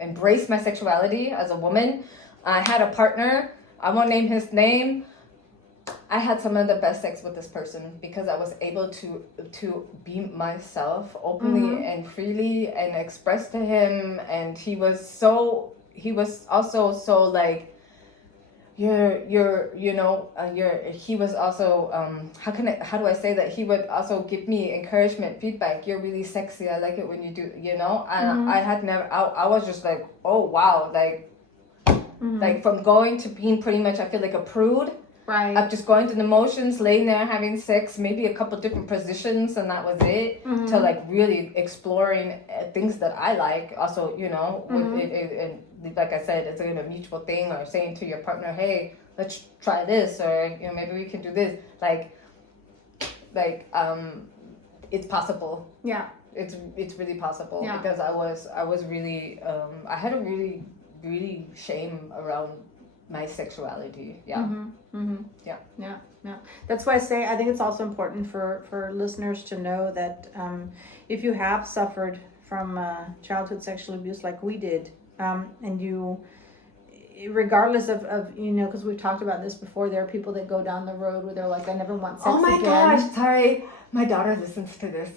embrace my sexuality as a woman, I had a partner. I won't name his name. I had some of the best sex with this person because I was able to be myself openly and freely and express to him, and he was also so like, he was also how do I say that, he would also give me encouragement, feedback. You're really sexy, I like it when you do, you know. And I had never, I was just like, oh wow, like like from going to being pretty much, I feel like a prude. Right. Of just going through the motions, laying there having sex, maybe a couple different positions, and that was it. To like really exploring things that I like. Also, you know, with and like I said, it's like a mutual thing, or saying to your partner, "Hey, let's try this," or you know, maybe we can do this. It's possible. Yeah. It's really possible. Yeah. Because I was really I had a really shame around my sexuality. Yeah. Yeah. That's why I say I think it's also important for listeners to know that if you have suffered from childhood sexual abuse like we did, and you, regardless of you know, because we've talked about this before, there are people that go down the road where they're like, I never want sex Oh my again. gosh, sorry. My daughter listens to this.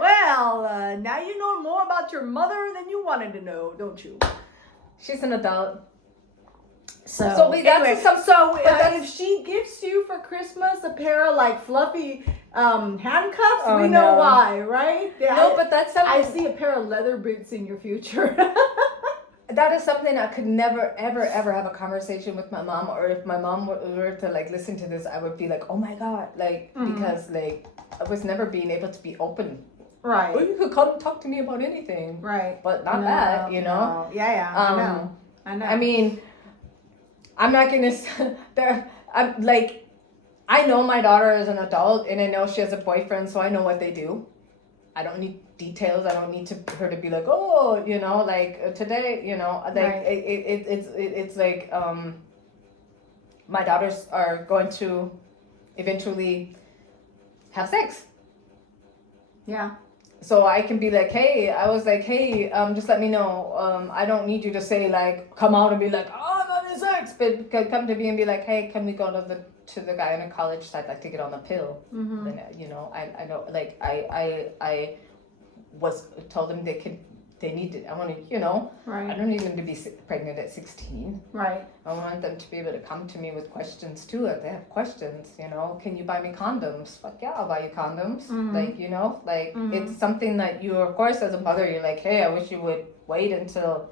Well, now you know more about your mother than you wanted to know, don't you? She's an adult. So That's anyway, some, if she gifts you for Christmas a pair of like fluffy handcuffs, Oh, we know no. why, right? Yeah, no, but that's something. I see a pair of leather boots in your future. That is something I could never, ever have a conversation with my mom, or if my mom were to like listen to this, I would be like, oh my god, like because like I was never being able to be open. Right. Or you could come talk to me about anything. Right. But not that, you know. No. Yeah. I know. I mean, I'm not gonna there. I'm like, I know my daughter is an adult, and I know she has a boyfriend, so I know what they do. I don't need details. I don't need her to be like, oh, you know, like today, you know, like Right. it's like my daughters are going to eventually have sex. Yeah. So I can be like, hey, I was like, hey, just let me know. I don't need you to say like, come out and be like, oh, I'm having sex, but come to me and be like, hey, can we go to the guy in a college? I'd like to get on the pill. Then you know, I know, like I was told them they need it. I want to, you know, Right. I don't need them to be pregnant at 16. Right. I want them to be able to come to me with questions too. If they have questions, you know, can you buy me condoms? Fuck yeah, I'll buy you condoms. Like, you know, like it's something that you, of course, as a mother, you're like, hey, I wish you would wait until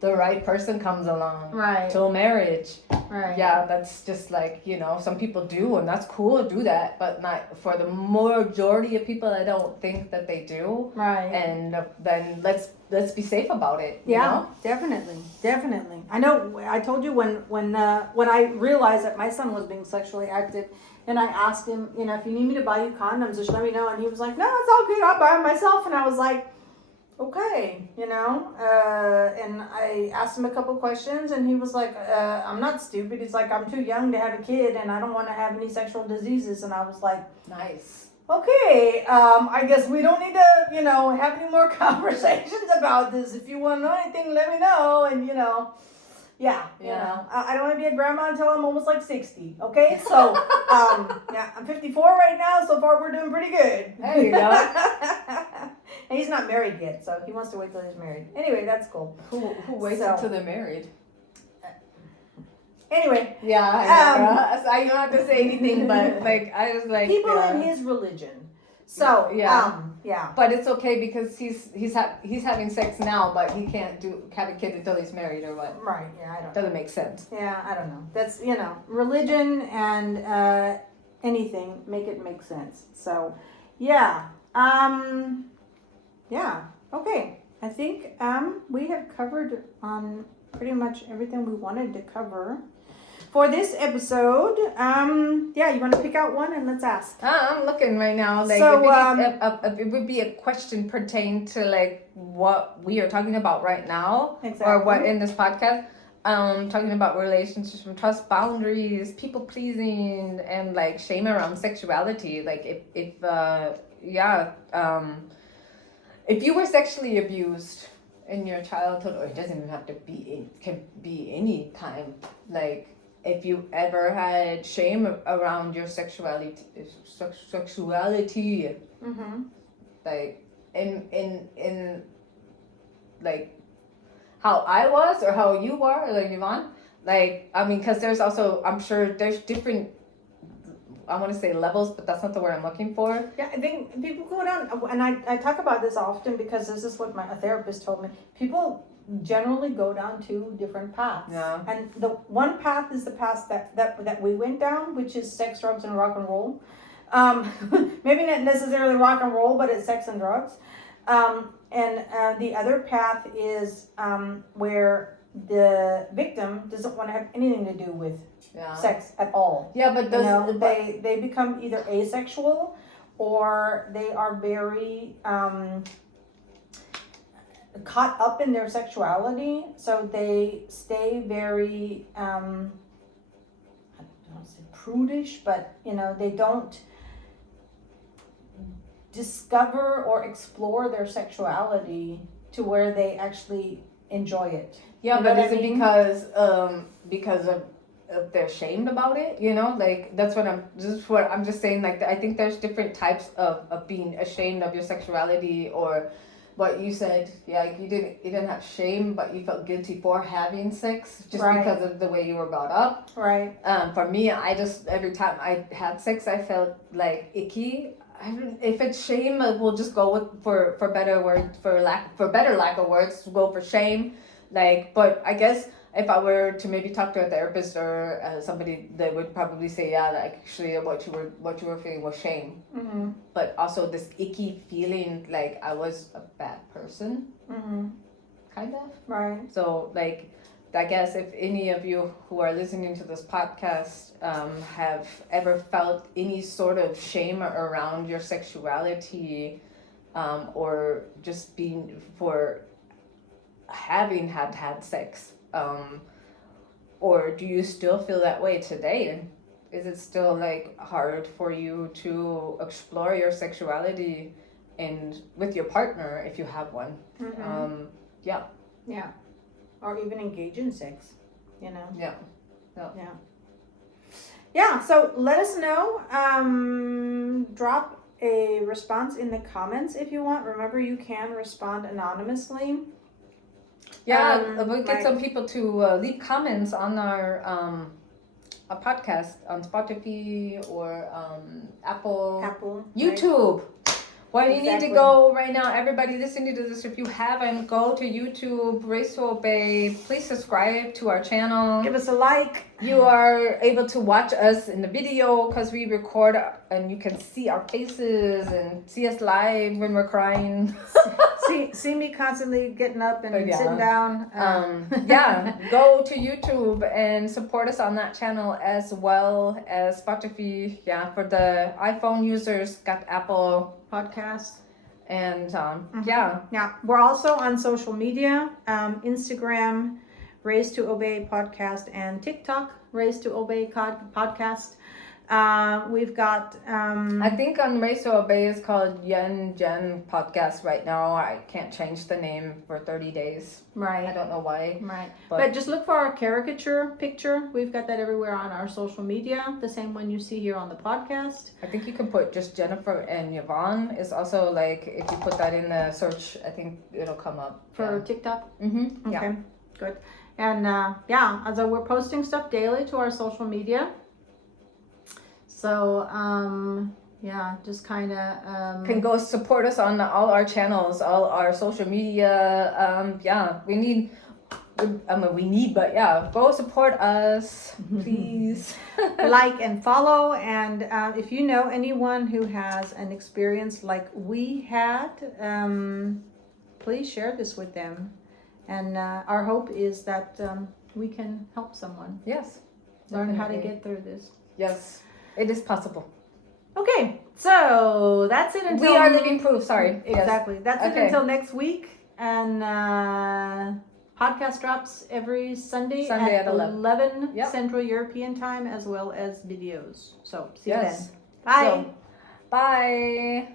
the right person comes along. Right. Till marriage. Right. Yeah, that's just like, you know, some people do, and that's cool to do that, but not for the majority of people. I don't think that they do. Right. And then let's be safe about it. You Yeah, know? definitely. I know. I told you when I realized that my son was being sexually active, and I asked him, you know, if you need me to buy you condoms, just let me know. And he was like, no, it's all good. I'll buy them myself. And I was like, okay, you know. And I asked him a couple questions, and he was like, I'm not stupid. He's like, I'm too young to have a kid, and I don't want to have any sexual diseases. And I was like, Nice. okay, I guess we don't need to, you know, have any more conversations about this. If you want to know anything, let me know. And, you know, yeah. You know, I don't want to be a grandma until I'm almost like 60. Okay, so, yeah, I'm 54 right now. So far, we're doing pretty good. There you go. And he's not married yet, so he wants to wait till he's married. Anyway, that's cool. Who waits So- until they're married? Anyway, Yeah, I know. I don't have to say anything, but like I was like people yeah. in his religion. So, Yeah. yeah. But it's okay because he's having sex now, but he can't have a kid until he's married or what? Right, yeah, I don't know. Doesn't make sense. Yeah, I don't know. That's, you know, religion and anything, make it make sense. So, Yeah. Yeah. Okay. I think we have covered pretty much everything we wanted to cover for this episode. Yeah, you want to pick out one and let's ask. I'm looking right now. Like, So, if it would be a question pertain to like what we are talking about right now, Exactly. or what in this podcast. Talking about relationships and trust boundaries, people pleasing, and like shame around sexuality. Like if you were sexually abused in your childhood, or it doesn't even have to be, it can be any time. Like if you ever had shame around your sexuality, Mm-hmm. like in like how I was or how you were, like Yvonne. Like, I mean, because there's also, I'm sure there's different, I want to say levels, but that's not the word I'm looking for. Yeah, I think people go down, and I talk about this often because this is what a therapist told me. People generally go down two different paths. Yeah. And the one path is the path that we went down, which is sex, drugs, and rock and roll. Maybe not necessarily rock and roll, but it's sex and drugs. And the other path is where the victim doesn't want to have anything to do with sex at all. Yeah, but they become either asexual or they are very caught up in their sexuality, so they stay very I don't want to say prudish, but they don't discover or explore their sexuality to where they actually enjoy it. Yeah, You but know is what I it mean? because of they're shamed about it? Like that's what I'm just saying. Like I think there's different types of being ashamed of your sexuality, or what you said. Yeah, like you didn't have shame, but you felt guilty for having sex just Right. because of the way you were brought up. Right. For me, I just every time I had sex, I felt like icky. If it's shame, we'll just go with for better word for better lack of words, go for shame. Like, but I guess if I were to maybe talk to a therapist or somebody, they would probably say, yeah, like actually what you were feeling was shame, Mm-hmm. but also this icky feeling like I was a bad person, Mm-hmm. kind of. Right. So like, I guess if any of you who are listening to this podcast have ever felt any sort of shame around your sexuality, or just being for having had sex, or do you still feel that way today? Is it still like hard for you to explore your sexuality and with your partner if you have one? Mm-hmm. Yeah. Yeah. Or even engage in sex, Yeah. Yeah, so let us know. Drop a response in the comments if you want. Remember, you can respond anonymously. Yeah, we'll get right. some people to leave comments on our a podcast on Spotify or Apple, Right? YouTube. Why do you need to Exactly. go right now? Everybody listening to this, if you haven't, go to YouTube, Race to Obey. Please subscribe to our channel. Give us a like. You are able to watch us in the video because we record and you can see our faces and see us live when we're crying. See me constantly getting up and Yeah. sitting down. Yeah, go to YouTube and support us on that channel as well as Spotify. Yeah, for the iPhone users, got Apple Podcast. and Mm-hmm. yeah. Yeah, we're also on social media, Instagram, Raise to Obey Podcast, and TikTok, Raise to Obey Podcast. We've got I think on Race to Obey is called Yen Jen Podcast right now. I can't change the name for 30 days. I right. don't know why. Right. But- But just look for our caricature picture. We've got that everywhere on our social media. The same one you see here on the podcast. I think you can put just Jennifer and Yvonne. It's also like if you put that in the search, I think it'll come up For TikTok. Mm-hmm. Okay. Yeah. Good. And so we're posting stuff daily to our social media. So just kind of Can go support us on all our channels, all our social media. We need we need, but yeah, go support us, please. Like and follow, and if you know anyone who has an experience like we had, please share this with them. And our hope is that we can help someone Yes. learn how to Definitely. get through this. Yes, it is possible. Okay, so that's it until We are living proof. Sorry. Yes. Exactly. That's it Okay. until next week. And podcast drops every Sunday Sunday at at 11. Yep. Central European time, as well as videos. So see you Yes. then. Bye. So, bye.